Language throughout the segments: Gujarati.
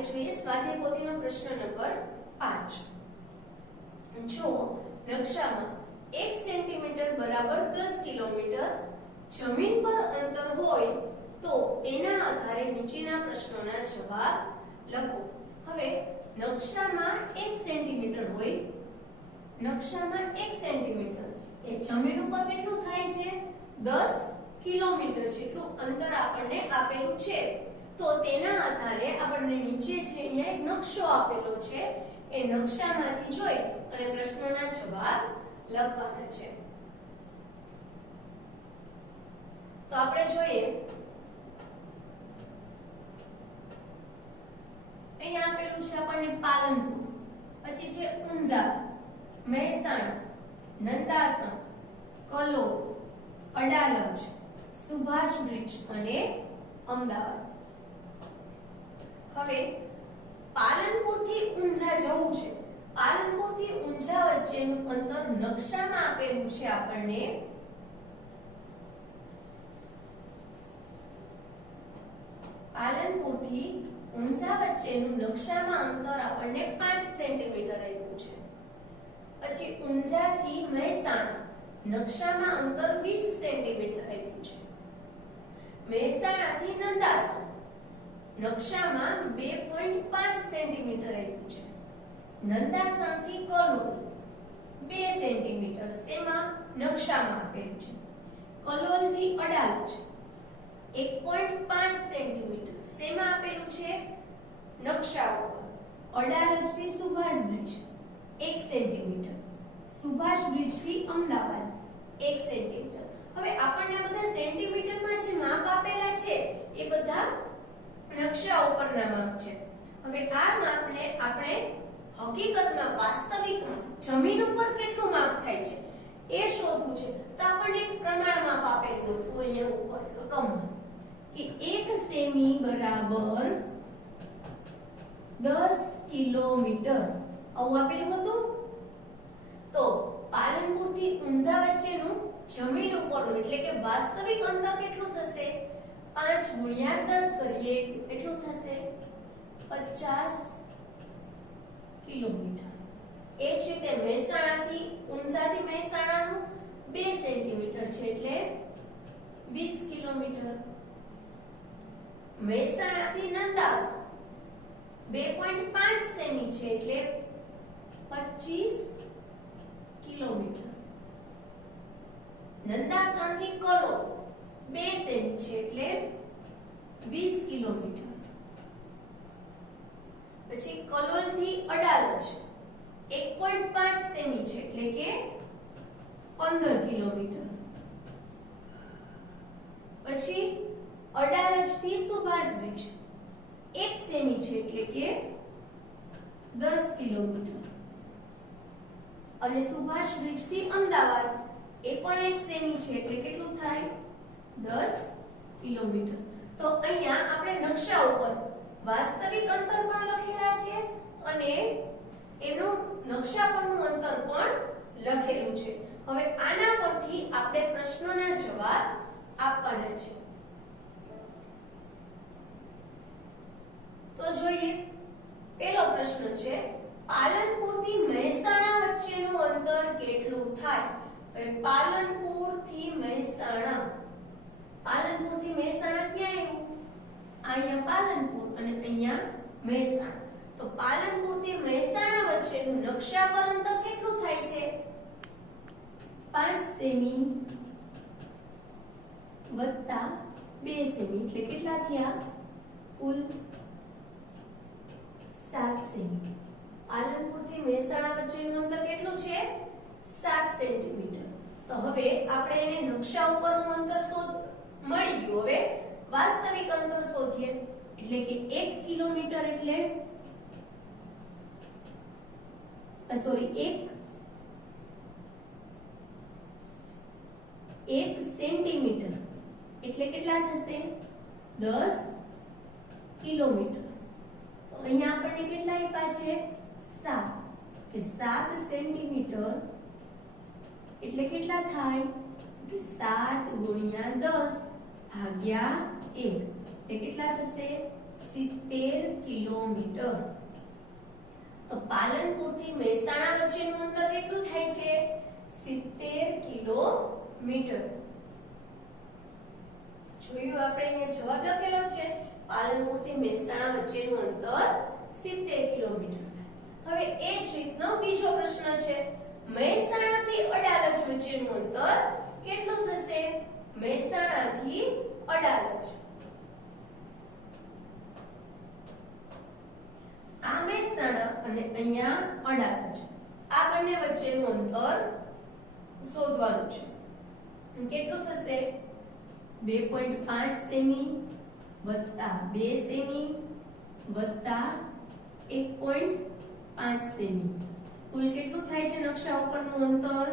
આપણે જોઈએ સ્વાધ્યાય પોથીનો પ્રશ્ન નંબર 5. જો નકશામાં 1 સેન્ટીમીટર બરાબર 10 કિલોમીટર જમીન પર અંતર હોય તો તેના આધારે નીચેના પ્રશ્નોના જવાબ લખો. હવે નકશામાં 1 સેન્ટીમીટર હોય, નકશામાં 1 સેન્ટીમીટર એ જમીન ઉપર કેટલું થાય છે? 10 કિલોમીટર જેટલું અંતર આપણને આપેલું છે. તો તેના આધારે આપણને નીચે જે અહીંયા એક નકશો આપેલો છે એ નકશામાંથી જોઈ અને પ્રશ્નોના જવાબ લખવાના છે. તો આપણે જોઈએ અહીંયા આપેલું છે આપણને પાલનપુર, પછી છે ઊંઝા, મહેસાણા, નંદાસણ, કલોલ, અડાલજ, સુભાષ બ્રિજ અને અમદાવાદ. હવે પાલનપુર થી ઊંઝા જવું છે. પાલનપુર થી ઊંઝા વચ્ચેનું અંતર નકશામાં આપેલું છે આપણને પાલનપુર થી ઊંઝા વચ્ચેનું નકશામાં અંતર આપણને 5 સેન્ટીમીટર આપ્યું છે. પછી ઊંઝા થી મહેસાણા નકશામાં અંતર 20 સેન્ટીમીટર આપ્યું છે. મહેસાણા થી નંદાસણ નકશામાં 2.5 સેન્ટીમીટર આપ્યું છે. નંદાસણ થી કલોલ 2 સેન્ટીમીટર શેમાં? નકશામાં આપેલું છે. કલોલ થી અડાલજ 1.5 સેન્ટીમીટર શેમાં આપેલું છે? નકશા ઉપર. અડાલજ થી Subhash bridge 1 centimetre. Subhash bridge થી અમદાવાદ 1 સેન્ટીમીટર. હવે આપણને આ બધા સેન્ટીમીટરમાં જે માપ આપેલા છે એ બધા નકશા ઉપરના માપ છે. હવે આ માપને આપણે હકીકતમાં વાસ્તવિકમાં જમીન ઉપર કેટલું માપ થાય છે એ શોધવું છે. તો આપણને એક પ્રમાણ માપ આપેલું હતું અહીંયા ઉપર રકમમાં કે 1 સેમી બરાબર 10 કિલોમીટર આવું આપેલું હતું. તો પાલનપુર થી ઊંઝા વચ્ચેનું જમીન ઉપરનું એટલે કે વાસ્તવિક અંતર કેટલું થશે? 5 ગુણ્યા 10 કરીએ એટલું થશે 50 કિલોમીટર. એ જ રીતે મહેસાણા થી ઊંઝા થી મહેસાણાનું 2 સેન્ટીમીટર છે એટલે 20 કિલોમીટર. મહેસાણા થી નંદાસણ 2.5 સેમી છે એટલે 25 કિલોમીટર. નંદાસણ થી કલોલ 2 સેમી છે એટલે 20 કિલોમીટર. પછી કલોલ થી અડાલજ 1.5 સેમી છે એટલે કે 15 કિલોમીટર. પછી અડાલજ થી સુભાષ બ્રિજ 1 સેમી છે એટલે કે 10 કિલોમીટર. અને સુભાષ બ્રિજ થી અમદાવાદ એ પણ 1 સેમી છે એટલે કેટલું થાય? 10 કિલોમીટર. તો અહીંયા આપણે નકશા ઉપર વાસ્તવિક અંતર પણ લખેલા છે અને એનું નકશા પરનું અંતર પણ લખેલું છે. હવે આના પરથી આપણે પ્રશ્નોના જવાબ આપવાના છે. તો જોઈએ પહેલો પ્રશ્ન છે પાલનપુર થી મહેસાણા વચ્ચેનું અંતર કેટલું થાય? હવે પાલનપુર થી મહેસાણા, પાલનપુર થી મહેસાણા ક્યાં આવ્યું? અહીંયા પાલનપુર અને અહીંયા મહેસાણા. તો પાલનપુર થી મહેસાણા વચ્ચેનું નકશા પર અંતર કેટલું થાય છે? 5 સેમી વત્તા 2 સેમી એટલે કેટલા થયા? કુલ 7 સેમી. પાલનપુર થી મહેસાણા વચ્ચેનું અંતર કેટલું છે? 7 સેન્ટીમીટર. તો હવે આપણે એને નકશા ઉપરનું અંતર મળી ગયું. હવે વાસ્તવિક અંતર શોધીએ એટલે કે 1 કિલોમીટર એટલે 1 સેન્ટીમીટર એટલે કેટલા થશે? 10 કિલોમીટર. તો અહીંયા આપણને કેટલા આપ્યા છે? 7. કે 7 સેન્ટીમીટર એટલે કેટલા થાય? કે 7 ગુણ્યા 10 ભાગ્યા 1 એ કેટલા થશે? 70 કિલોમીટર. તો પાલનપુર થી મહેસાણા વચ્ચેનું અંતર કેટલું થાય છે? 70 કિલોમીટર. જોયું આપણે અહીંયા જવાબ લખેલો છે પાલનપુર થી મહેસાણા વચ્ચેનું અંતર 70 કિલોમીટર થાય. હવે એ જ રીતનો બીજો પ્રશ્ન છે, મહેસાણા થી અડાલજ વચ્ચેનું અંતર કેટલું થશે? મહેસાણા થી અડાલજ. આ મહેસાણા અને અહીંયા અડાલજ, આ બંને વચ્ચેનું અંતર શોધવાનું છે. કેટલું થશે? 2.5 સેમી વત્તા 2 સેમી વત્તા 1.5 સેમી. કુલ કેટલું થાય છે નકશા ઉપરનું અંતર?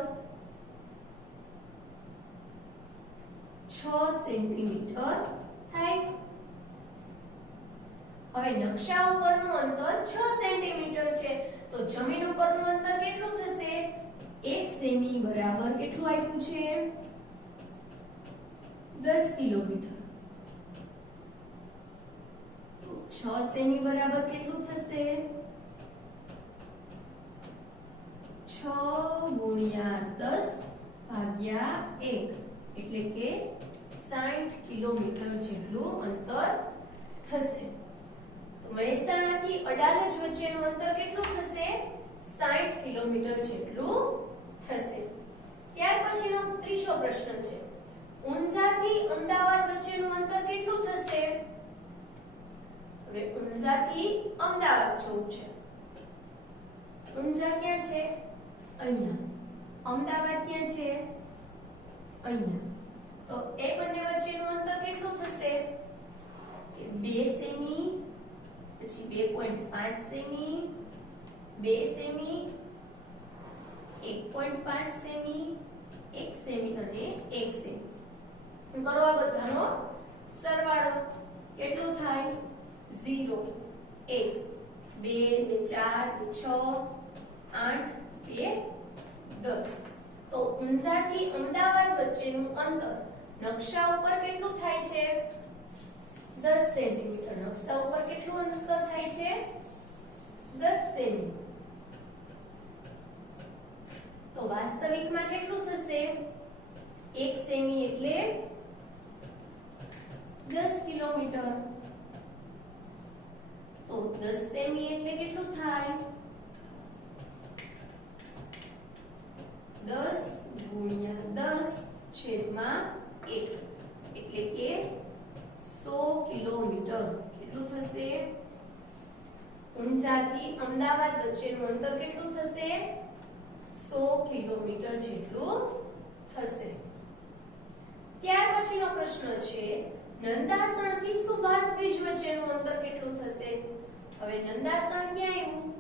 6 સેન્ટીમીટર થાય. હવે નકશા ઉપરનું અંતર 6 સેન્ટીમીટર છે, તો જમીન ઉપરનું અંતર કેટલું થશે? 1 સેમી બરાબર કેટલું આપ્યું છે? 10 કિલોમીટર. તો 6 સેમી બરાબર કેટલું થશે? 6 ગુણ્યા 10 ભાગ્યા 1 એટલે કે 60 કિલોમીટર જેટલું અંતર થશે. તો મહેસાણા થી અડાલજ વચ્ચેનું અંતર કેટલું થશે? 60 કિલોમીટર જેટલું થશે. ત્યાર પછીનો ત્રીજો પ્રશ્ન છે, ઊંઝા થી અમદાવાદ વચ્ચેનું અંતર કેટલું થશે? હવે ઊંઝા થી અમદાવાદ જવું છે. ઊંઝા ક્યાં છે? અહીંયા. અમદાવાદ ક્યાં છે? અહીંયા. તો એ બંને વચ્ચેનું અંતર કેટલું થશે? 2 સેમી, પછી 2.5 સેમી, 2 સેમી, 1.5 સેમી, 1 સેમી અને 1 સેમી. કરો આ બધાનો સરવાળો. કેટલું થાય? 0 1 2 ને 4 ને 6 8 2 10. તો ઊંઝા થી અમદાવાદ વચ્ચેનું અંતર નકશા ઉપર કેટલું થાય છે? 10 સેન્ટીમીટર. નકશા ઉપર કેટલું અંતર થાય છે? 10 સેમી. તો વાસ્તવિકમાં કેટલું થશે? 1 સેમી એટલે 10 કિલોમીટર. તો 10 સેમી એટલે કેટલું થાય? 10 ગુણ્યા 10 છેદમાં 1 એટલે કે 100 કિલોમીટર. કેટલું થશે? ઊંઝા થી અમદાવાદ વચ્ચેનું અંતર કેટલું થશે? 100 કિલોમીટર જેટલું થશે. ત્યાર પછીનો પ્રશ્ન છે, નંદાસણ થી સુભાષ બ્રિજ વચ્ચેનું અંતર કેટલું થશે? હવે નંદાસણ ક્યાં આવ્યું?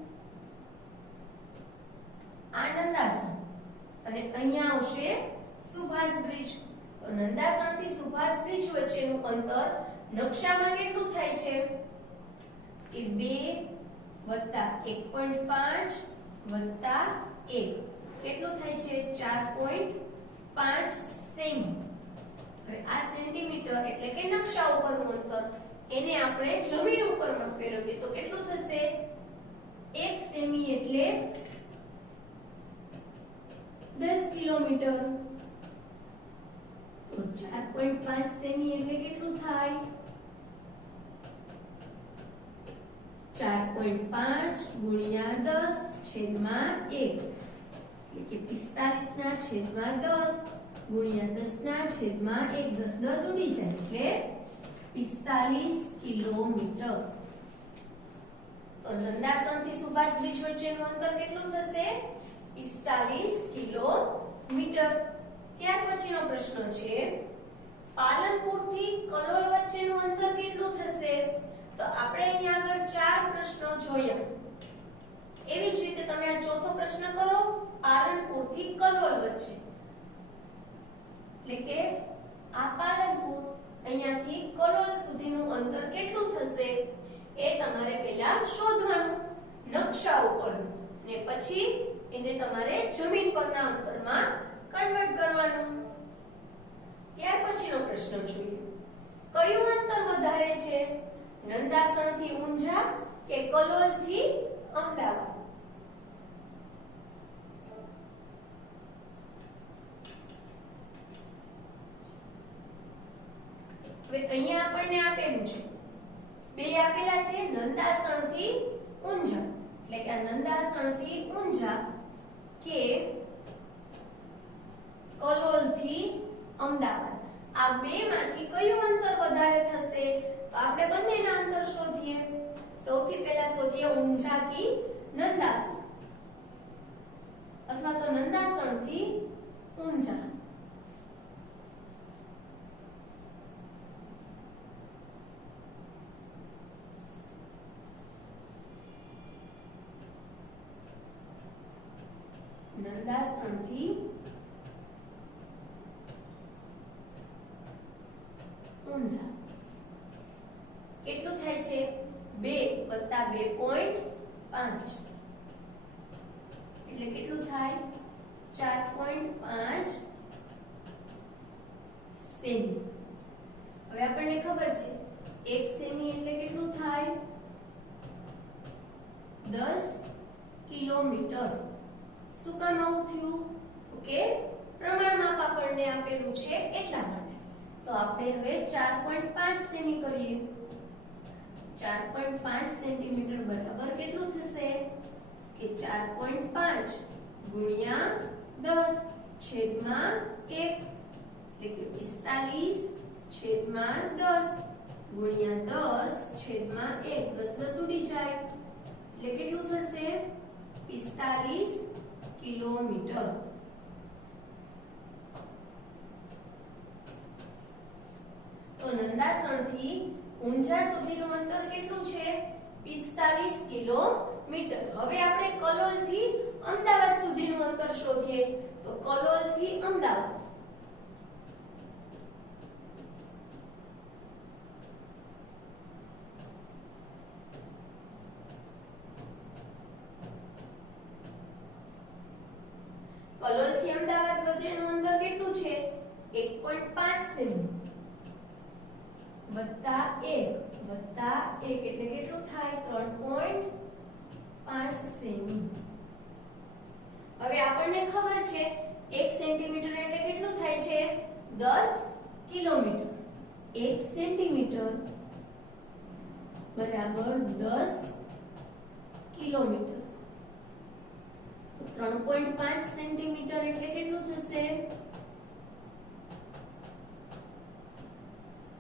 આ નંદાસણ અને અહીંયા આવશે સુભાષ બ્રિજ. તો નંદાસણ થી સુભાષ બ્રિજ વચ્ચેનું અંતર નકશામાં કેટલું થાય છે? કે 2 વત્તા 1.5 વત્તા 1 કેટલું થાય છે? 4.5 સેમી. હવે આ સેન્ટીમીટર એટલે કે નકશા ઉપરનું અંતર, એને આપણે જમીન ઉપરમાં ફેરવીએ તો કેટલું થશે? 1 સેમી એટલે 10 કિલોમીટર. તો 4.5 સેમી એટલે કેટલું થાય? 4.5 ગુણ્યા 10 છેદમાં 1 એટલે કે 45 ના છેદમાં 10 ગુણ્યા 10 ના છેદમાં 1. 10 10 ઉડી જાય એટલે 45 કિલોમીટર. તો નંદાસણ થી સુભાષ બ્રિજ વચ્ચેનું અંતર કેટલું થશે? 45 કિલોમીટર. ત્યાર પછીનો પ્રશ્ન છે, પાલનપુર થી કલોલ વચ્ચેનું અંતર કેટલું થશે? તો આપણે અહીંયા આગળ 4 પ્રશ્નો જોયા. એવી જ રીતે તમે આ ચોથો પ્રશ્ન કરો, પાલનપુર થી કલોલ વચ્ચે. એટલે કે આ પાલનપુર અહીંયાથી કલોલ સુધીનું અંતર કેટલું થશે એ તમારે પહેલા શોધવાનું નકશા ઉપરનું, ને પછી એને તમારે જમીન પરના અંતરમાં કન્વર્ટ કરવાનું. ત્યાર પછીનો પ્રશ્ન જોઈએ, કયું અંતર વધારે છે? નંદાસણ કે કલોલ થી અમદાવાદ. હવે અહીંયા આપણને આપેલું છે બે આપેલા છે નંદાસણ થી ઊંઝા, એટલે કે આ નંદાસણ થી ઊંઝા કે કલોલ થી અમદાવાદ. આ બે માંથી કયું અંતર વધારે થશે? તો આપણે બંનેના અંતર શોધીએ. સૌથી પહેલા શોધીએ ઊંઝા થી નંદાસણ અથવા તો નંદાસણ થી ઊંઝા. નંદાસણ થી ઊંઝા કેટલું થાય છે? 2 + 2.5 એટલે કેટલું થાય? 4.5 સેમી. હવે આપણને ખબર છે 1 સેમી એટલે કેટલું થાય? 10 કિલોમીટર. શું કામ આવું થયું? તો કે પ્રમાણ માપ આપણને આપેલું છે એટલા માટે. તો આપણે હવે 4.5 સેમી કરીએ. 4.5 સેન્ટીમીટર બરાબર કેટલું થશે? કે 4.5 ગુણ્યા 10 છેદમાં 1 એટલે કે 45 છેદમાં 10 ગુણ્યા 10 છેદમાં 1. 10 10 ઉડી જાય એટલે કેટલું થશે? 45 કિલોમીટર. તો નંદાસણ થી ઊંઝા સુધીનું અંતર કેટલું છે? 45 કિલોમીટર. હવે આપણે કલોલ થી અમદાવાદ સુધીનું અંતર શોધીએ. તો કલોલ થી અમદાવાદ કલોલ થી અમદાવાદ વચ્ચેનું અંતર કેટલું છે? 1.5 સેમી વત્તા 1 એટલે કેટલું થાય? 3.5 સેમી. હવે આપણને ખબર છે 1 સેન્ટીમીટર એટલે કેટલું થાય છે? 10 કિલોમીટર. 1 સેન્ટીમીટર બરાબર 10 કિલોમીટર. 3.5 સેન્ટીમીટર એટલે કેટલું થશે?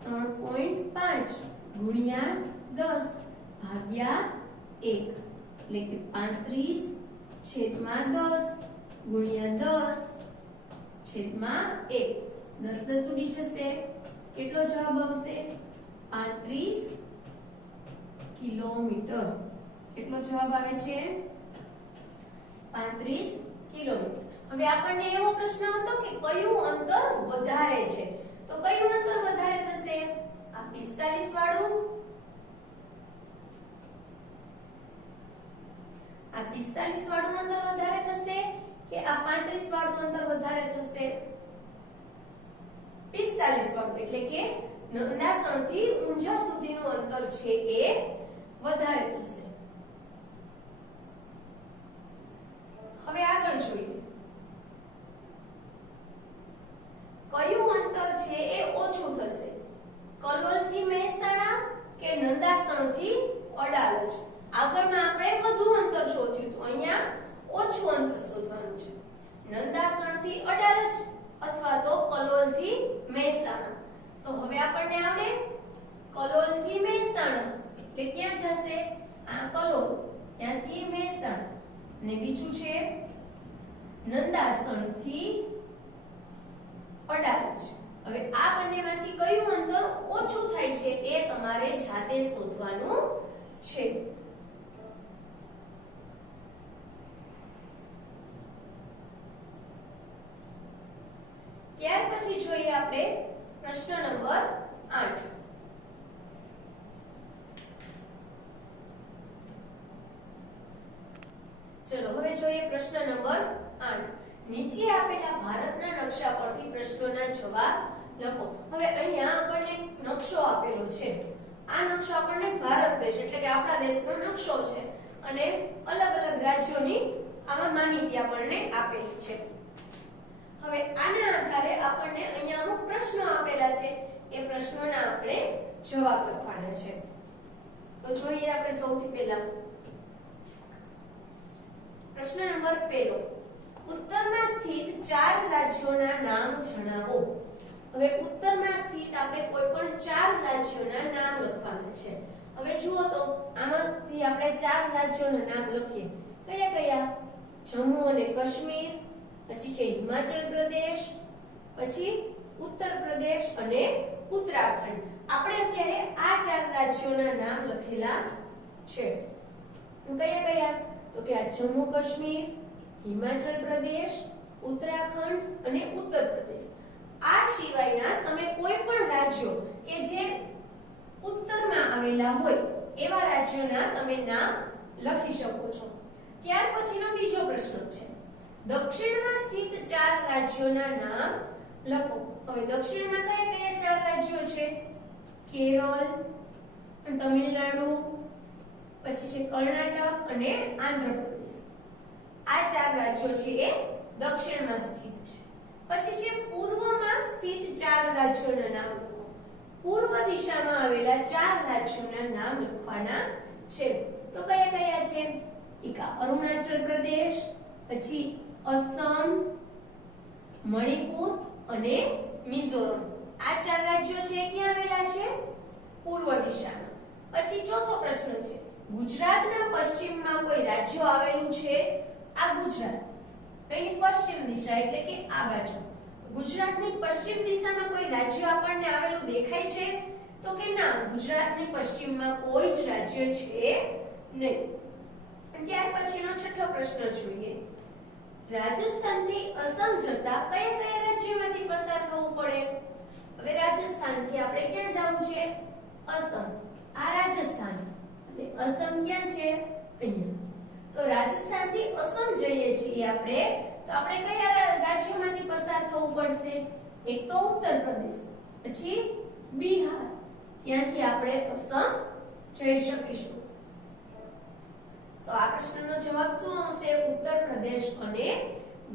3.5 ગુણ્યા 10 ભાગ્યા 1 એટલે કે 35 છેદમાં 10 ગુણ્યા 10 છેદમાં 1. 10 10 ઉડી જશે. કેટલો જવાબ આવશે? 35 કિલોમીટર. કેટલો જવાબ આવે છે? 35 કિલોમીટર. હવે આપણને એવો પ્રશ્ન હતો કે કયું અંતર વધારે છે? તો કયું અંતર વધારે થશે? આ 45 વાળું, આ 45 વાળું અંતર વધારે થશે કે આ 35 વાળું અંતર વધારે થશે? 45 વાળું એટલે કે નંદાસણ થી ઊંઝા સુધીનું અંતર છે એ વધારે થશે. હવે આગળ જોઈએ. કયું અંતર છે એ ઓછું થશે? કલોલ થી મહેસાણા કે નંદાસણ થી અડાલજ? આગળમાં આપણે વધુ અંતર શોધ્યું તો અહીંયા ઓછું અંતર શોધવાનું છે. નંદાસણ થી અડાલજ અથવા તો કલોલ થી મહેસાણા. તો હવે આપણને આવડે કલોલ થી મહેસાણા એટલે ક્યાં જશે? આ કલોલ, ત્યાંથી મહેસાણા. અને બીજું છે નંદાસણ થી અડાલજ. હવે આ બંનેમાંથી કયું અંતર ઓછું થાય છે એ તમારે જાતે શોધવાનું છે. ત્યાર પછી જોઈએ આપણે પ્રશ્ન નંબર 8. ચલો હવે જોઈએ પ્રશ્ન નંબર 8. નીચે આપેલા ભારતના નકશા પરથી પ્રશ્નોના જવાબ લખો. હવે અહીંયા આપણને નકશો આપેલો છે. આ નકશો આપણને ભારત દેશ એટલે કે આપણા દેશનો નકશો છે અને અલગ અલગ રાજ્યોની આમાં માહિતી આપણને આપેલી છે. હવે આના આધારે આપણને અહીંયા અમુક પ્રશ્નો આપેલા છે, એ પ્રશ્નોના આપણે જવાબ લખવાના છે. તો જોઈએ આપણે સૌથી પહેલા પ્રશ્ન નંબર 1. ઉત્તરમાં સ્થિત 4 રાજ્યોના નામ જણાવો. હવે ઉત્તરમાં સ્થિત આપણે કોઈ પણ 4 રાજ્યોના નામ લખવાના છે. હવે જુઓ તો આમાંથી આપણે 4 રાજ્યોના નામ લખીએ. કયા કયા? જમ્મુ અને કાશ્મીર, પછી છે હિમાચલ પ્રદેશ, પછી ઉત્તર પ્રદેશ અને ઉત્તરાખંડ. આપણે અત્યારે આ 4 રાજ્યોના નામ લખેલા છે. કયા કયા? તો કે આ જમ્મુ કાશ્મીર, હિમાચલ પ્રદેશ, ઉત્તરાખંડ અને ઉત્તર પ્રદેશ. આ સિવાયના તમે કોઈ પણ રાજ્યો કે જે ઉત્તરમાં આવેલા હોય એવા રાજ્યોના તમે નામ લખી શકો છો. ત્યાર પછીનો બીજો પ્રશ્ન છે, દક્ષિણમાં સ્થિત 4 રાજ્યોના નામ લખો. હવે દક્ષિણમાં કયા કયા 4 રાજ્યો છે? કેરળ, તમિલનાડુ, પછી છે કર્ણાટક અને આંધ્રપ્રદેશ. આ 4 રાજ્યો છે એ દક્ષિણમાં સ્થિત છે. પછી છે પૂર્વમાં સ્થિત 4 રાજ્યોના નામ લખો. પૂર્વ દિશામાં આવેલા 4 રાજ્યોના નામ લખવાના છે. તો કયા કયા છે? એક અરુણાચલ પ્રદેશ, પછી અસમ, મણિપુર અને મિઝોરમ. આ 4 રાજ્યો છે ક્યાં આવેલા છે? પૂર્વ દિશામાં. પછી ચોથો પ્રશ્ન છે, ગુજરાતના પશ્ચિમમાં કોઈ રાજ્ય આવેલું છે? આ ગુજરાત એની પશ્ચિમ દિશા એટલે કે આ બાજુ. ગુજરાતની પશ્ચિમ દિશામાં કોઈ રાજ્ય આપણને આવેલું દેખાય છે? તો કે ના, ગુજરાતની પશ્ચિમમાં કોઈ જ રાજ્ય છે નહીં. ત્યાર પછીનો છઠ્ઠો પ્રશ્ન જોઈએ, રાજસ્થાનથી અસમ જતા કયા કયા રાજ્યોમાંથી પસાર થવું પડે? હવે રાજસ્થાનથી આપણે ક્યાં જવું છે? અસમ. આ રાજસ્થાન અને અસમ ક્યાં છે? અહીંયા. તો રાજસ્થાનથી અસમ જઈએ છીએ આપણે, તો આપણે કયા રાજ્યોમાંથી પસાર થવું પડશે? એક તો ઉત્તર પ્રદેશ, પછી બિહાર. ત્યાંથી આપણે અસમ જઈ શકીશું. તો આ પ્રશ્નનો જવાબ શું આવશે? ઉત્તર પ્રદેશ અને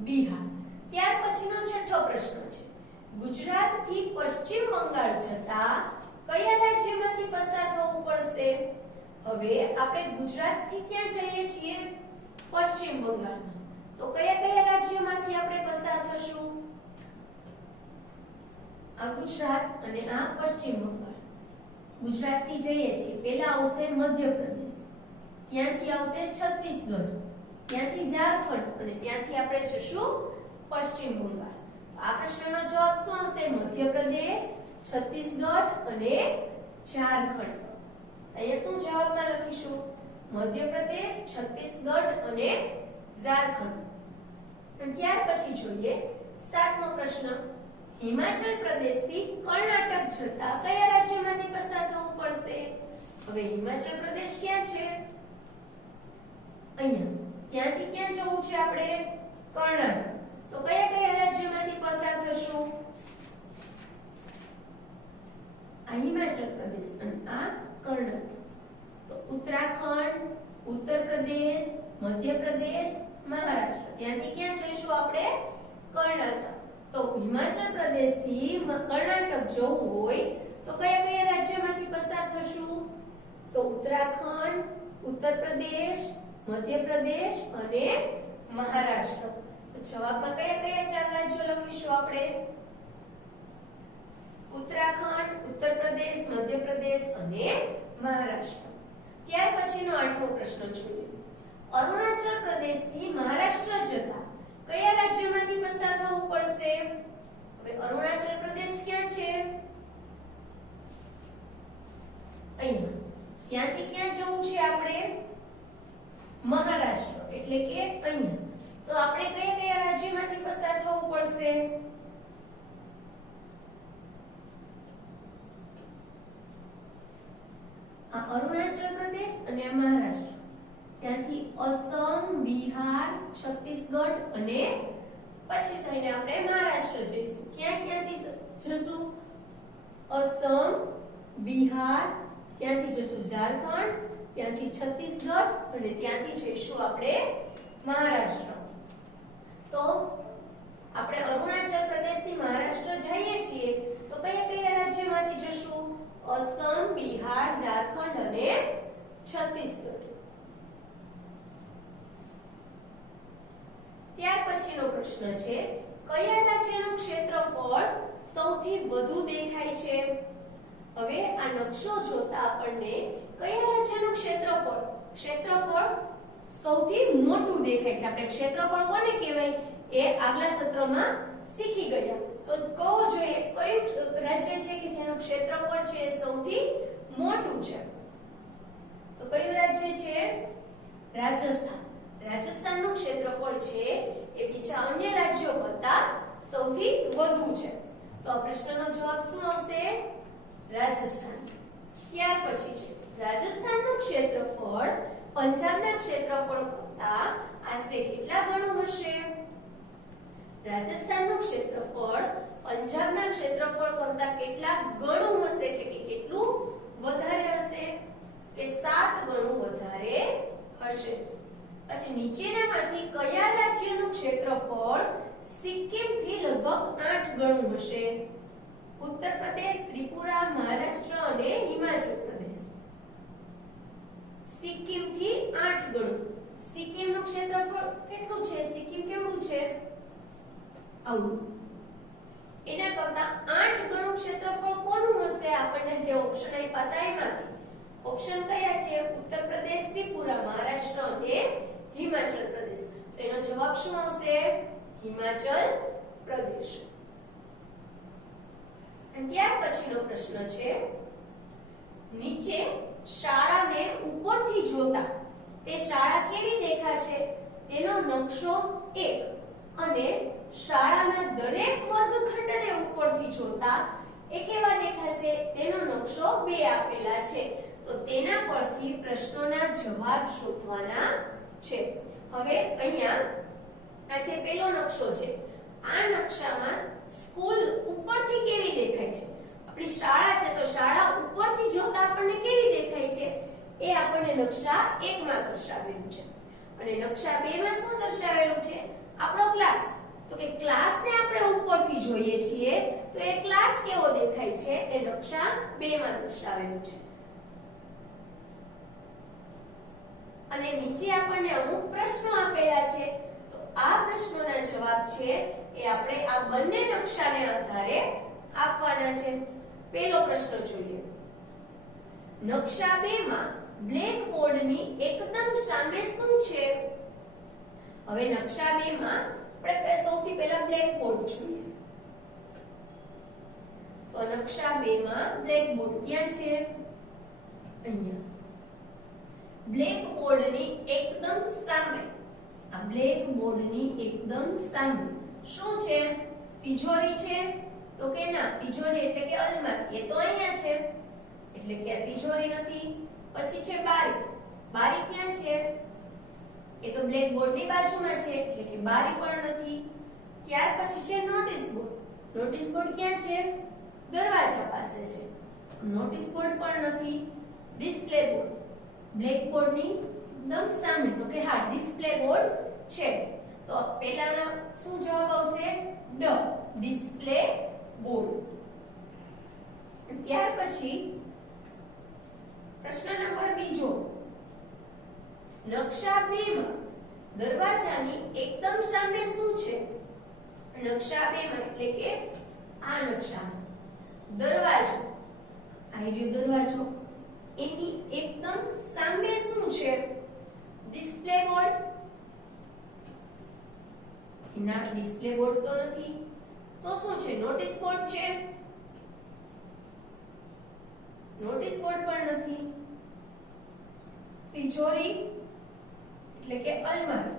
બિહાર. ત્યાર પછીનો છઠ્ઠો પ્રશ્ન છે, ગુજરાતથી પશ્ચિમ બંગાળ જતા કયા રાજ્યમાંથી પસાર થવું પડશે? હવે આપણે ગુજરાતથી ક્યાં જઈએ છીએ? પશ્ચિમ બંગાળમાં. તો કયા કયા રાજ્યોમાંથી આપણે પસાર થશું? આ ગુજરાત અને આ પશ્ચિમ બંગાળ. ગુજરાતથી જઈએ છીએ, પહેલા આવશે મધ્યપ્રદેશ, ત્યાંથી આવશે છત્તીસગઢ, ત્યાંથી ઝારખંડ અને ત્યાંથી આપણે જશું પશ્ચિમ બંગાળ. આ પ્રશ્નનો જવાબ શું હશે? મધ્યપ્રદેશ, છત્તીસગઢ અને ઝારખંડ. અહીંયા શું જવાબમાં લખીશું? મધ્યપ્રદેશ, છત્તીસગઢ અને ઝારખંડ. ત્યાર પછી જોઈએ 7મો પ્રશ્ન, હિમાચલ પ્રદેશથી કર્ણાટક જતા કયા રાજ્યમાંથી પસાર થવું પડશે? હવે હિમાચલ પ્રદેશ ક્યાં છે? અહીંયા. ત્યાંથી ક્યાં જવું છે આપણે? કર્ણાટક. તો કયા કયા રાજ્યમાંથી પસાર થશું? આ હિમાચલ પ્રદેશ અને આ કર્ણાટક. તો ઉત્તરાખંડ, ઉત્તર પ્રદેશ, મધ્ય પ્રદેશ, મહારાષ્ટ્ર. ત્યાંથી ક્યાં જઈશું આપણે? કર્ણાટક. તો હિમાચલ પ્રદેશથી કર્ણાટક જવું હોય તો કયા કયા રાજ્યમાંથી પસાર થશું? તો ઉત્તરાખંડ, ઉત્તર પ્રદેશ, મધ્ય પ્રદેશ અને મહારાષ્ટ્ર. તો જવાબમાં કયા કયા 4 રાજ્યો લખીશું આપણે? ઉત્તરાખંડ, ઉત્તર પ્રદેશ, મધ્ય પ્રદેશ અને મહારાષ્ટ્ર. ત્યાર પછીનો 8મો પ્રશ્ન જોઈએ, અરુણાચલ પ્રદેશથી મહારાષ્ટ્ર જતા કયા રાજ્યમાંથી પસાર થવું પડશે? હવે અરુણાચલ પ્રદેશ ક્યાં છે? અહીંયા. ત્યાંથી ક્યાં જવું છે આપણે? મહારાષ્ટ્ર એટલે કે અહીંયા. તો આપણે કયા કયા રાજ્યમાંથી પસાર થવું પડશે? આ અરુણાચલ પ્રદેશ અને આ મહારાષ્ટ્ર. ત્યાંથી અસમ, બિહાર, છત્તીસગઢ અને પછી થઈને આપણે મહારાષ્ટ્ર જઈશું. ક્યાં ક્યાંથી જશું? અસમ, બિહાર, ત્યાંથી જશું ઝારખંડ, ત્યાંથી છત્તીસગઢ અને ત્યાંથી જઈશું આપણે મહારાષ્ટ્ર. તો આપણે અરુણાચલ પ્રદેશથી મહારાષ્ટ્ર જઈએ છીએ તો કયા કયા રાજ્યમાંથી જશું? અસમ, બિહાર, ઝારખંડ અને છત્તીસગઢ. ત્યાર પછીનો પ્રશ્ન છે કયા રાજ્યનું ક્ષેત્રફળ સૌથી વધુ દેખાય છે? હવે આ નકશો જોતા આપણને કયા રાજ્યનું ક્ષેત્રફળ સૌથી મોટું દેખાય છે? આપણે ક્ષેત્રફળ કોને કહેવાય એ આગલા સત્રમાં શીખી ગયા. તો કહો જોઈએ કયું રાજ્ય છે કે જેનું ક્ષેત્રફળ છે એ સૌથી મોટું છે? તો કયું રાજ્ય છે? રાજસ્થાન. રાજસ્થાનનું ક્ષેત્રફળ છે એ બીજા અન્ય રાજ્યો કરતા સૌથી વધુ છે. તો આ પ્રશ્નનો જવાબ શું આવશે? રાજસ્થાન. ત્યાર પછી છે રાજસ્થાનનું ક્ષેત્રફળ પંજાબના ક્ષેત્રફળ કરતા આશરે કેટલા ગણું હશે? રાજસ્થાનનું ક્ષેત્રફળ પંજાબના ક્ષેત્રફળ કરતા કેટલા ગણું હશે? એટલે કે કેટલું વધારે હશે? કે 7 ગણું વધારે હશે. પછી નીચેનામાંથી કયા રાજ્યનું ક્ષેત્રફળ સિક્કિમથી લગભગ 8 ગણું હશે? ઉત્તર પ્રદેશ, ત્રિપુરા, મહારાષ્ટ્ર અને હિમાચલ પ્રદેશ. સિક્કિમથી 8 ગણું. સિક્કિમનું ક્ષેત્રફળ કેટલું છે? સિક્કિમ કેવડું છે? આવું. એના કરતા 8 ગણું ક્ષેત્રફળ કોનું હશે? આપણને જે ઓપ્શન આપ્યા હતા એમાંથી ઓપ્શન કયા છે? ઉત્તર પ્રદેશ, ત્રિપુરા, મહારાષ્ટ્ર અને હિમાચલ પ્રદેશ. તો એનો જવાબ શું આવશે? હિમાચલ પ્રદેશ. અને ત્યાર પછીનો પ્રશ્ન છે નીચે શાળાને ઉપરથી જોતા તે શાળા કેવી દેખાશે? તેનો નકશો 1 અને શાળાના દરેક વર્ગખંડને ઉપરથી જોતા એ કેવા દેખાશે? તેનો નકશો 2 આપેલા છે. તો તેના પરથી પ્રશ્નોના જવાબ શોધવાના છે. હવે અહીંયા આ જે પહેલો નકશો છે આ નકશામાં સ્કૂલ ઉપરથી કેવી દેખાય છે? આપણી શાળા છે તો શાળા ઉપરથી જોતા આપણને કેવી દેખાય છે એ આપણને નકશા 1 માં દર્શાવેલું છે. અને નકશા 2 માં શું દર્શાવેલું છે? આપણો ક્લાસ. તો કે ક્લાસને આપણે ઉપરથી જોઈએ છીએ તો એ ક્લાસ કેવો દેખાય છે એ નકશા 2 માં દર્શાવેલું છે. અને નીચે આપણને અમુક પ્રશ્નો આપેલા છે તો આ પ્રશ્નોના જવાબ છે એ આપણે આ બંને નકશાને આધારે આપવાના છે. પહેલો પ્રશ્ન જોઈએ. નકશા 2 માં બ્લેક બોર્ડની એકદમ સામે શું છે? હવે નકશા 2 માં આપણે સૌથી પહેલા બ્લેક બોર્ડ જોઈએ. તો નકશા 2 માં બ્લેક બોર્ડ ક્યાં છે? અહીંયા. બ્લેક બોર્ડની એકદમ સામે, આ બ્લેક બોર્ડની એકદમ સામે શું છે? તિજોરી છે? તો કે ના, તિજોરી એટલે કે અલમારી એ તો અહીંયા છે એટલે કે આ તિજોરી નથી. પછી છે બારી. બારી ક્યાં છે? એ તો બ્લેક બોર્ડની બાજુમાં છે એટલે કે બારી પણ નથી. ત્યાર પછી છે નોટિસ બોર્ડ. નોટિસ બોર્ડ ક્યાં છે? દરવાજા પાસે છે. નોટિસ બોર્ડ પણ નથી. ડિસ્પ્લે બોર્ડ બ્લેક બોર્ડની એકદમ સામે તો કે હા ડિસ્પ્લે બોર્ડ છે. તો પહેલાનો શું જવાબ આવશે? ડ, ડિસ્પ્લે બોર્ડ. ત્યાર પછી પ્રશ્ન નંબર બીજો. નકશા 2 માં દરવાજાની એકદમ સામે શું છે? નકશા 2 માં એટલે કે આ નકશામાં દરવાજો, આ રહ્યો દરવાજો, એની એકદમ સામે શું છે? Display board. ના, ડિસ્પ્લે બોર્ડ તો નથી. તો શું છે? નોટિસ બોર્ડ છે. નોટિસ બોર્ડ પણ નથી. તિજોરી એટલે કે અલમારી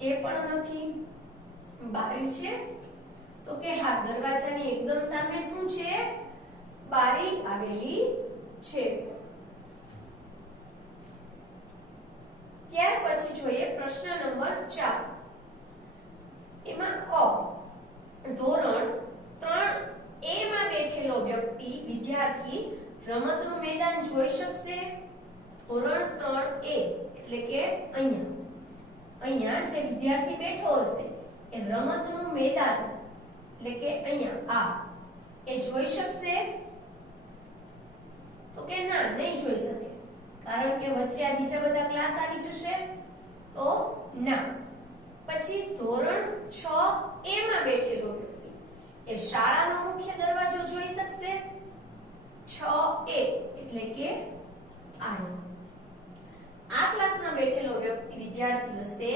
એ પણ નથી. બારી છે? તો કે હા દરવાજાની એકદમ સામે શું છે? બારી આવેલી છે. ત્યાર પછી જોઈએ પ્રશ્ન નંબર 4. એમાં ધોરણ 3A માં બેઠેલો વિદ્યાર્થી રમતનું મેદાન જોઈ શકશે? ધોરણ 3A એટલે કે અહીંયા જે વિદ્યાર્થી બેઠો હશે એ રમતનું મેદાન એટલે કે અહીંયા એ જોઈ શકશે? તો કે ના, નહીં જોઈ શકે, કારણ કે વચ્ચે આ બીજા બધા ક્લાસ આવી જશે, તો ના. પછી ધોરણ 6A માં બેઠેલો વ્યક્તિ એ શાળાનો મુખ્ય દરવાજો જોઈ શકશે? 6A એટલે કે આ ક્લાસમાં બેઠેલો વ્યક્તિ વિદ્યાર્થી હશે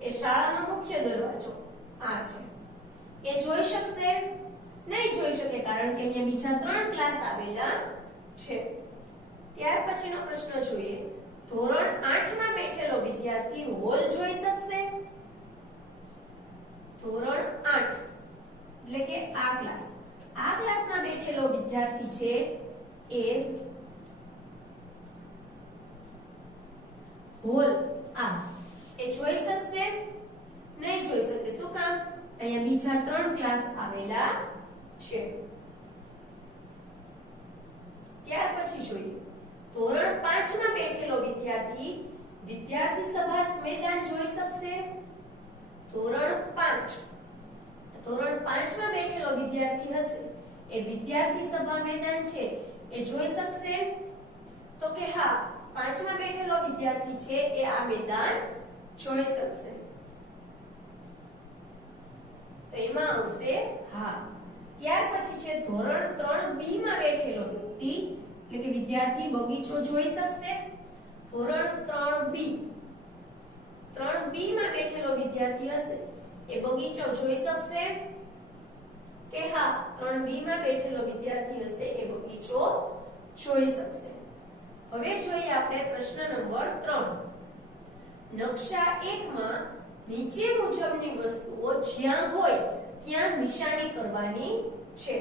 એ શાળાનો મુખ્ય દરવાજો છે એ જોઈ શકશે? નહીં જોઈ શકે, કારણ કે અહીંયા બીજા 3 ક્લાસ આવેલા છે. ત્યાર પછીનો પ્રશ્ન જોઈએ. ધોરણ 8 માં બેઠેલો વિદ્યાર્થી હોલ જોઈ શકશે? ધોરણ 8 એટલે કે આ ક્લાસમાં બેઠેલો વિદ્યાર્થી છે એ હોલ એ જોઈ શકશે? નહીં જોઈ શકે. શું કામ? અહીંયા બીજા 3 ક્લાસ આવેલા છે. ત્યાર પછી જોઈએ. ધોરણ 5 માં બેઠેલો વિદ્યાર્થી સભા મેદાન જોઈ શકશે? ધોરણ 5 માં બેઠેલો વિદ્યાર્થી હશે એ વિદ્યાર્થી સભા મેદાન છે એ જોઈ શકશે? તો કે હા, 5 માં બેઠેલો વિદ્યાર્થી છે એ આ મેદાન જોઈ શકશે. તો એમાં આવશે હા. ત્યાર પછી છે ધોરણ 3B માં બેઠેલો વ્યક્તિ એટલે કે વિદ્યાર્થી બગીચો જોઈ શકશે? ધોરણ 3B માં બેઠેલો વિદ્યાર્થી હશે એ બગીચો જોઈ શકશે? કે હા, 3B માં બેઠેલો વિદ્યાર્થી હશે એ બગીચો જોઈ શકશે. હવે જોઈએ આપણે પ્રશ્ન નંબર 3. નકશા 1 માં નીચે મુજબની વસ્તુઓ જ્યાં હોય ત્યાં નિશાની કરવાની છે.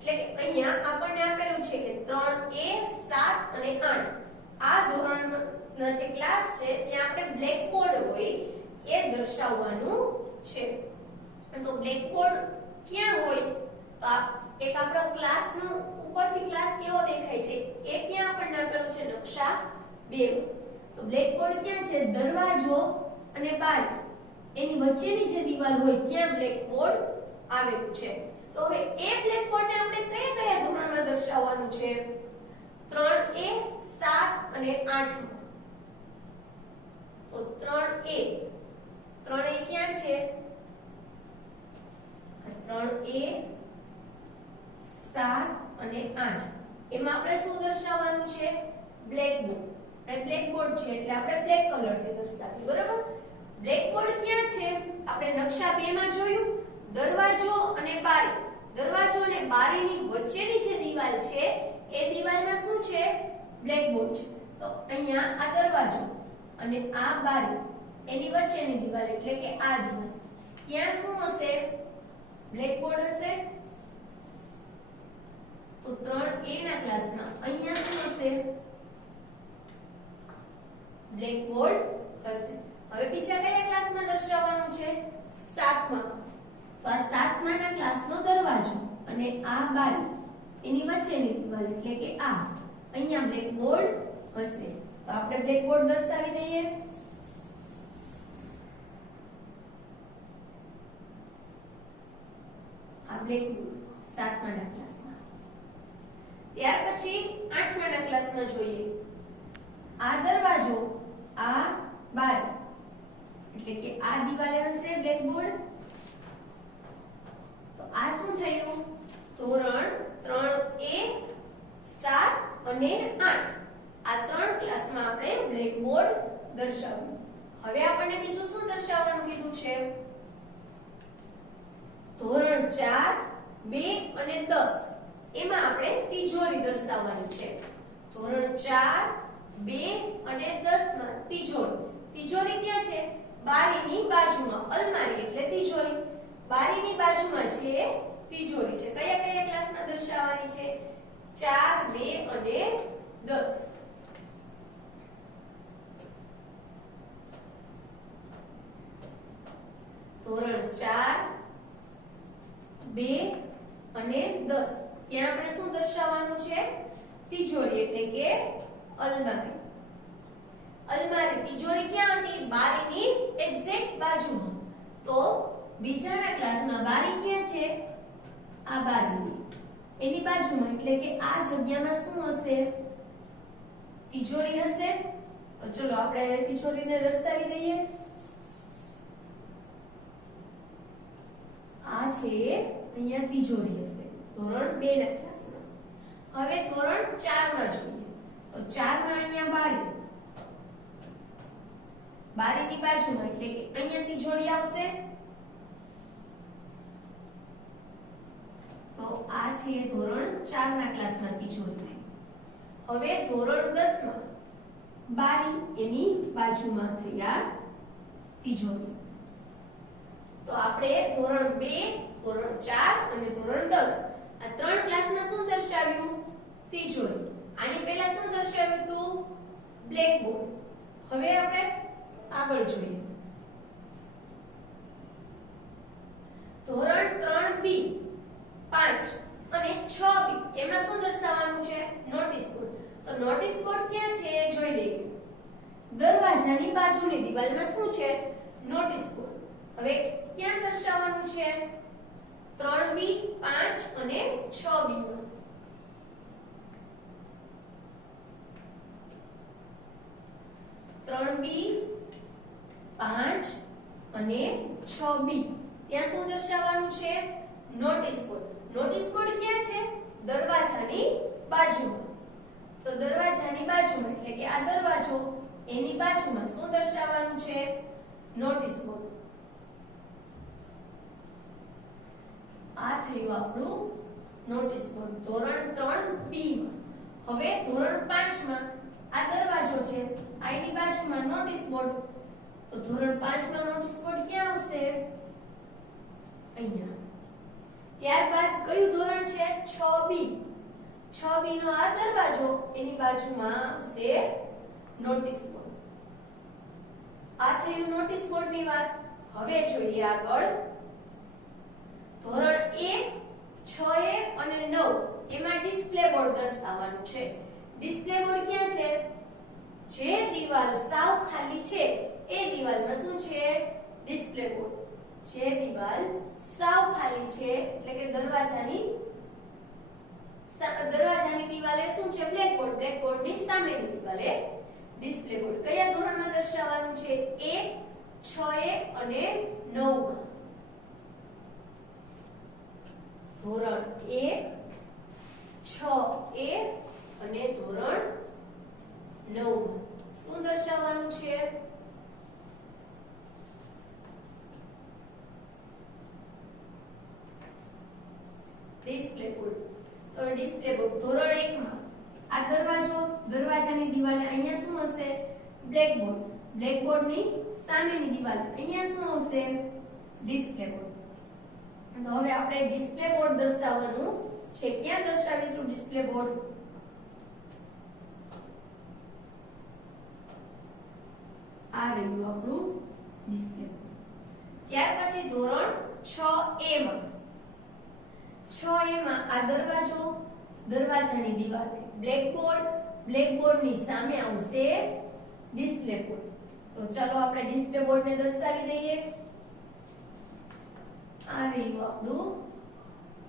એટલે કે અહીંયા આપણને આપેલું છે કે 3A 7 અને 8 આ ધોરણના જે ક્લાસ છે ત્યાં આપણે બ્લેક બોર્ડ હોય એ દર્શાવવાનું છે. તો બ્લેક બોર્ડ ક્યાં હોય? તો એક આપણા ક્લાસનો ઉપરથી ક્લાસ કેવો દેખાય છે એ ક્યાં આપણને આપેલું છે? નકશા 2. તો બ્લેક બોર્ડ ક્યાં છે? દરવાજો અને બારી એની વચ્ચેની જે દીવાલ હોય ત્યાં બ્લેક બોર્ડ આવેલું છે. તો હવે એ બ્લેક બોર્ડને આપણે કયા ધોરણમાં દર્શાવવાનું છે? 3A 7 અને 8 માં. તો 3A ક્યાં છે? 3A 7 અને 8 એમાં આપણે શું દર્શાવવાનું છે? Black board. અને બ્લેક બોર્ડ છે એટલે આપણે બ્લેક કલરથી દર્શાવીએ, બરાબર? બ્લેક બોર્ડ ક્યાં છે? આપણે નકશા 2 માં જોયું, દરવાજો અને બારી. દરવાજો અને બારીની વચ્ચેની જે દીવાલ છે એ દીવાલમાં શું છે? બ્લેક બોર્ડ છે. તો અહીંયા આ દરવાજો અને આ બારી એની વચ્ચેની દીવાલ એટલે કે આ દીવાલ ત્યાં શું હશે? બ્લેક બોર્ડ હશે. તો 3A ના ક્લાસમાં અહીંયા શું હશે? બ્લેક બોર્ડ હશે. હવે બીજા કયા ક્લાસમાં દર્શાવવાનું છે? 7માં. તો આ 7માં ના ક્લાસનો દરવાજો અને આ બારી એની વચ્ચેની દીવાલ એટલે કે આ અહીંયા બ્લેક બોર્ડ હશે. તો આપણે બ્લેક બોર્ડ દર્શાવી દઈએ. આ બ્લેક બોર્ડ 7માં ના ક્લાસમાં. ત્યાર પછી 8માં ના ક્લાસમાં જોઈએ. આ દરવાજો, આ બારી એટલે કે આ દીવાલે હશે બ્લેક બોર્ડ. તો આ શું થયું? ધોરણ 3A 7 અને 8 આ 3 ક્લાસમાં આપણે બ્લેક બોર્ડ દર્શાવ્યું. હવે આપણને બીજું શું દર્શાવવાનું કીધું છે? ધોરણ 4 2 અને 10 એમાં આપણે તિજોરી દર્શાવવાની છે. ધોરણ 4 2 અને 10 માં તિજોરી ક્યાં છે? બારીની બાજુમાં. અલમારી એટલે તિજોરી. બારીની બાજુમાં છે તિજોરી છે. કયા ક્લાસમાં દર્શાવવાની છે? 4 2 અને 10. ધોરણ 4 2 અને 10 ત્યાં આપણે શું દર્શાવવાનું છે? તિજોરી એટલે કે અલમારી. અલમારી તિજોરી ક્યાં હતી? બારીની એક્ઝેક્ટ બાજુમાં. તો બીજાના ક્લાસમાં બારી ક્યાં છે? આ બારી એની બાજુમાં એટલે કે આ જગ્યામાં શું હશે? તિજોરી હશે. તો ચલો આપણે હવે તિજોરીને દર્શાવી દઈએ. આ છે અહીંયા તિજોરી હશે ધોરણ 2 ના ક્લાસમાં. હવે ધોરણ 4 માં જોઈએ. તો 4 માં અહીંયા બારી, બારીની બાજુમાં એટલે કે અહીંયા તિજોરી આવશે. તો આ છે ધોરણ 4 ના ક્લાસમાં તિજોરી. હવે ધોરણ 10 માં બારી એની બાજુમાં થયા તિજોરી. તો આપણે ધોરણ 2, ધોરણ 4 અને ધોરણ 10 આ ત્રણ ક્લાસમાં શું દર્શાવ્યું? તિજોરી. આની પહેલા શું દર્શાવ્યું હતું? બ્લેકબોર્ડ. હવે આપણે આગળ જોઈએ. ધોરણ 3B, 5 અને 6B એમાં શું દર્શાવવાનું છે? Notice board. તો નોટિસ બોર્ડ ક્યાં છે જોઈ લઈએ. દરવાજાની બાજુની દિવાલમાં શું છે? Notice board. હવે ક્યાં દર્શાવવાનું છે? 3B, 5 અને 6B માં. B 5 અને 6B ત્યાં શું દર્શાવવાનું છે? Notice board. નોટિસ બોર્ડ ક્યાં છે? દરવાજાની બાજુમાં. તો દરવાજાની બાજુમાં એટલે કે આ દરવાજો એની બાજુમાં શું દર્શાવવાનું છે? Notice board. આ થયું આપણું નોટિસ બોર્ડ ધોરણ 3B માં. હવે ધોરણ 5 માં આ દરવાજો છે, આ એની બાજુમાં નોટિસ બોર્ડ. તો ધોરણ 5 માં નોટિસ બોર્ડ ક્યાં આવશે? અહીંયા. ત્યારબાદ કયું ધોરણ છે? 6B. 6B નો આ દરવાજો એની બાજુમાં આવશે નોટિસ બોર્ડ. આ થયું નોટિસ બોર્ડની વાત. હવે જોઈએ આગળ. ધોરણ 1, 6A અને 9 એમાં ડિસ્પ્લે બોર્ડ દર્શાવવાનું છે. ડિસ્પ્લે બોર્ડ ક્યાં છે? જે દિવાલ સાવ ખાલી છે એ દિવાલમાં શું છે? Display board. જે દિવાલ સાવ ખાલી છે એટલે કે દરવાજાની દિવાલે શું છે? બ્લેકબોર્ડ. બ્લેકબોર્ડની સામેની દિવાલે ડિસ્પ્લે બોર્ડ. કયા ધોરણમાં દર્શાવવાનું છે? 1, 6A અને 9 માં. ધોરણ 1, 6A અને ધોરણ 9 માં શું દર્શાવવાનું છે? Display board. તો ડિસ્પ્લે બોર્ડ ધોરણ 1 માં આ દરવાજો, દરવાજાની દિવાલે અહીંયા શું હશે? બ્લેકબોર્ડ. બ્લેકબોર્ડની સામેની દિવાલ અહીંયા શું હશે? Display board. તો હવે આપણે ડિસ્પ્લે બોર્ડ દર્શાવવાનું છે. ક્યાં દર્શાવીશું ડિસ્પ્લે બોર્ડ? આ રહ્યું આપણું ડિસ્પ્લે બોર્ડ. ત્યાર પછી ધોરણ 6A માં 6A માં આ દરવાજો, દરવાજાની દિવાલે બ્લેકબોર્ડ, બ્લેકબોર્ડની સામે આવશે ડિસ્પ્લે બોર્ડ. તો ચાલો આપણે ડિસ્પ્લે બોર્ડને દર્શાવી દઈએ. આ રહ્યું આપણું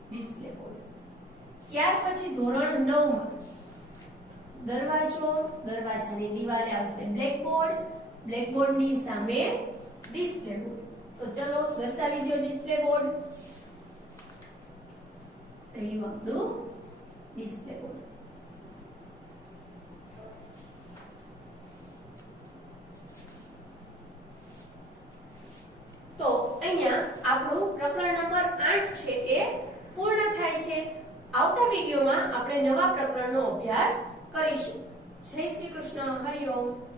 ડિસ્પ્લે બોર્ડ. ત્યાર પછી ધોરણ 9 માં દરવાજો, દરવાજાની દિવાલે આવશે બ્લેકબોર્ડ, બ્લેકબોર્ડની સામે ડિસ્પ્લે બોર્ડ. તો ચલો દર્શાવી દો ડિસ્પ્લે બોર્ડ. રહ્યું આપણું ડિસ્પ્લે બોર્ડ. તો અહીંયા આપણું પ્રકરણ નંબર 8 છે એ પૂર્ણ થાય છે. આવતા વિડિયોમાં આપણે નવા પ્રકરણનો અભ્યાસ કરીશું. જય શ્રી કૃષ્ણ. હરિ ઓમ.